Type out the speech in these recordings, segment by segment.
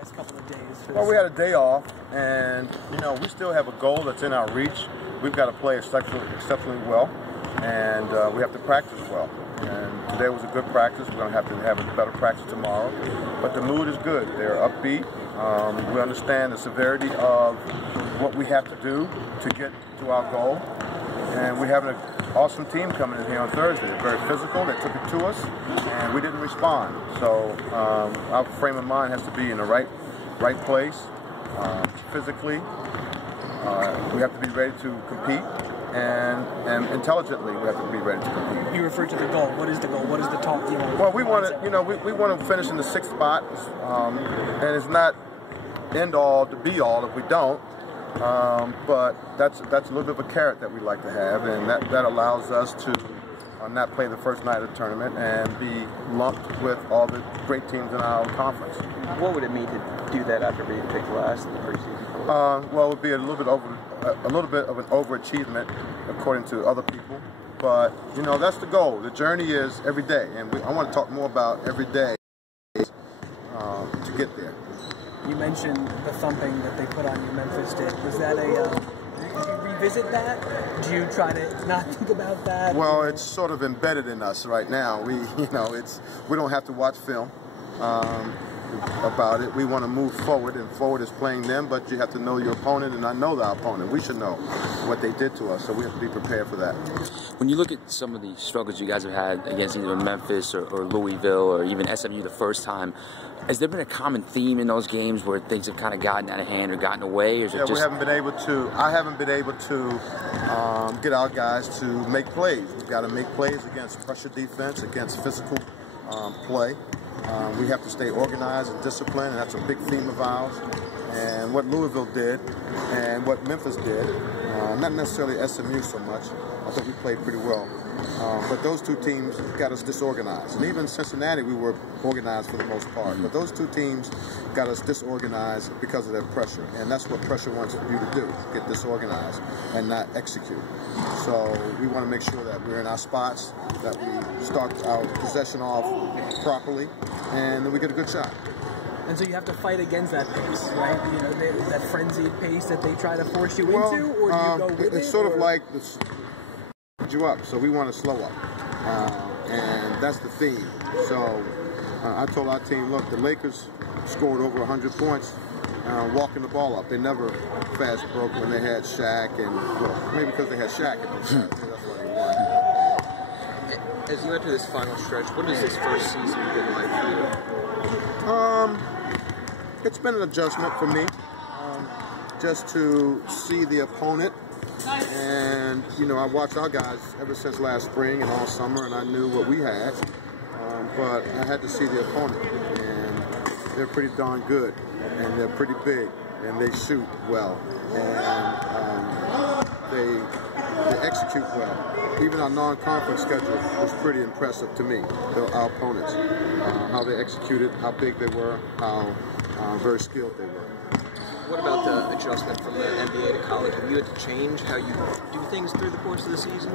last couple of days? Well, we had a day off, and we still have a goal that's in our reach. We've got to play exceptionally well, and we have to practice well. And today was a good practice. We're going to have a better practice tomorrow. But the mood is good. They're upbeat. We understand the severity of what we have to do to get to our goal. And we have an awesome team coming in here on Thursday. They're very physical. They took it to us, and we didn't respond. So our frame of mind has to be in the right place physically. We have to be ready to compete, and intelligently we have to be ready to compete. You referred to the goal. What is the goal? What is the talk you want? Well, we want to, we want to finish in the 6th spot, and it's not end all to be all if we don't. But that's a little bit of a carrot that we like to have, and that allows us to not play the first night of the tournament and be lumped with all the great teams in our conference. What would it mean to do that after being picked last in the preseason? Well, it would be a little bit of an overachievement according to other people, but that's the goal. The journey is every day, and I want to talk more about every day to get there. You mentioned the thumping that they put on you, Memphis did. Was that did you revisit that? Do you try to not think about that? Well, it's sort of embedded in us right now. We don't have to watch film about it. We want to move forward, and forward is playing them, but you have to know your opponent, and I know the opponent. We should know what they did to us, so we have to be prepared for that. When you look at some of the struggles you guys have had against either Memphis or Louisville or even SMU the first time, has there been a common theme in those games where things have kind of gotten out of hand or gotten away? Or is it just... we haven't been able to. I haven't been able to get our guys to make plays. We've got to make plays against pressure defense, against physical play. We have to stay organized and disciplined, and that's a big theme of ours. And what Louisville did and what Memphis did, not necessarily SMU so much. I think we played pretty well. But those two teams got us disorganized. And even Cincinnati, we were organized for the most part. But those two teams got us disorganized because of their pressure. And that's what pressure wants you to do, get disorganized and not execute. So we want to make sure that we're in our spots, that we start our possession off properly, and then we get a good shot. And so you have to fight against that pace, right? That frenzied pace that they try to force you into, or do you go with it? It's sort of like you up, so we want to slow up, and that's the theme. So I told our team, look, the Lakers scored over 100 points walking the ball up. They never fast broke when they had Shaq, and well, maybe because they had Shaq. That's why they won. As you enter this final stretch, what has this first season been like for you? It's been an adjustment for me, just to see the opponent. And, I watched our guys ever since last spring and all summer, and I knew what we had. But I had to see the opponent, and they're pretty darn good, and they're pretty big, and they shoot well, and they execute well. Even our non-conference schedule was pretty impressive to me, our opponents, how they executed, how big they were, how very skilled they were. What about the adjustment from the NBA to college? Have you had to change how you do things through the course of the season?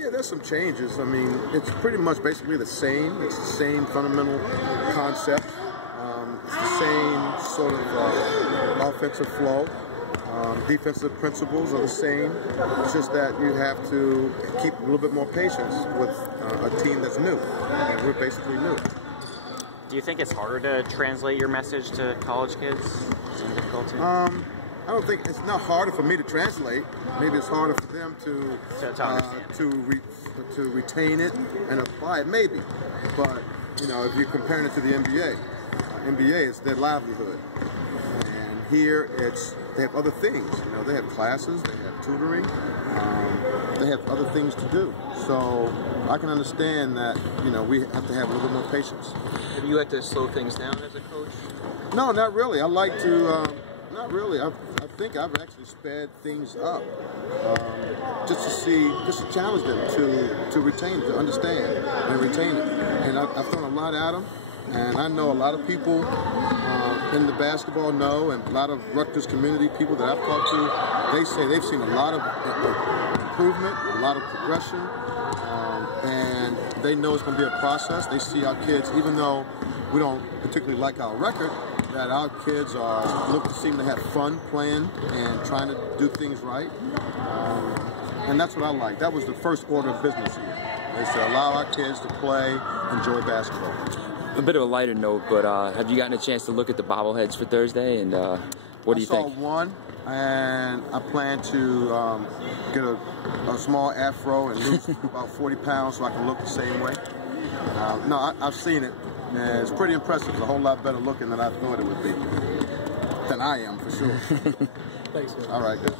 Yeah, there's some changes. I mean, it's pretty much basically the same. It's the same fundamental concept. It's the same sort of offensive flow. Defensive principles are the same. It's just that you have to keep a little bit more patience with a team that's new. And we're basically new. Do you think it's harder to translate your message to college kids? Some difficulty? I don't think it's not harder for me to translate. Maybe it's harder for them to retain it and apply it. Maybe, but if you're comparing it to the NBA, NBA is their livelihood, and here they have other things. They have classes, they have tutoring, they have other things to do. So I can understand that we have to have a little bit more patience. Have you had to slow things down as a coach? No, not really. I like to. Not really. I think I've actually sped things up just to challenge them to retain, to understand and retain it. And I've thrown a lot at them, and I know a lot of people in the basketball know, and a lot of Rutgers community people that I've talked to, they say they've seen a lot of improvement, a lot of progression, and they know it's going to be a process. They see our kids, even though we don't particularly like our record, that our kids seem to have fun playing and trying to do things right. And that's what I like. That was the first order of business here, is to allow our kids to play, enjoy basketball. A bit of a lighter note, but have you gotten a chance to look at the bobbleheads for Thursday? And what do you think? I saw one, and I plan to get a small afro and lose about 40 pounds so I can look the same way. No, I've seen it, and it's pretty impressive. It's a whole lot better looking than I thought it would be. Than I am, for sure. Thanks, man. All right, good.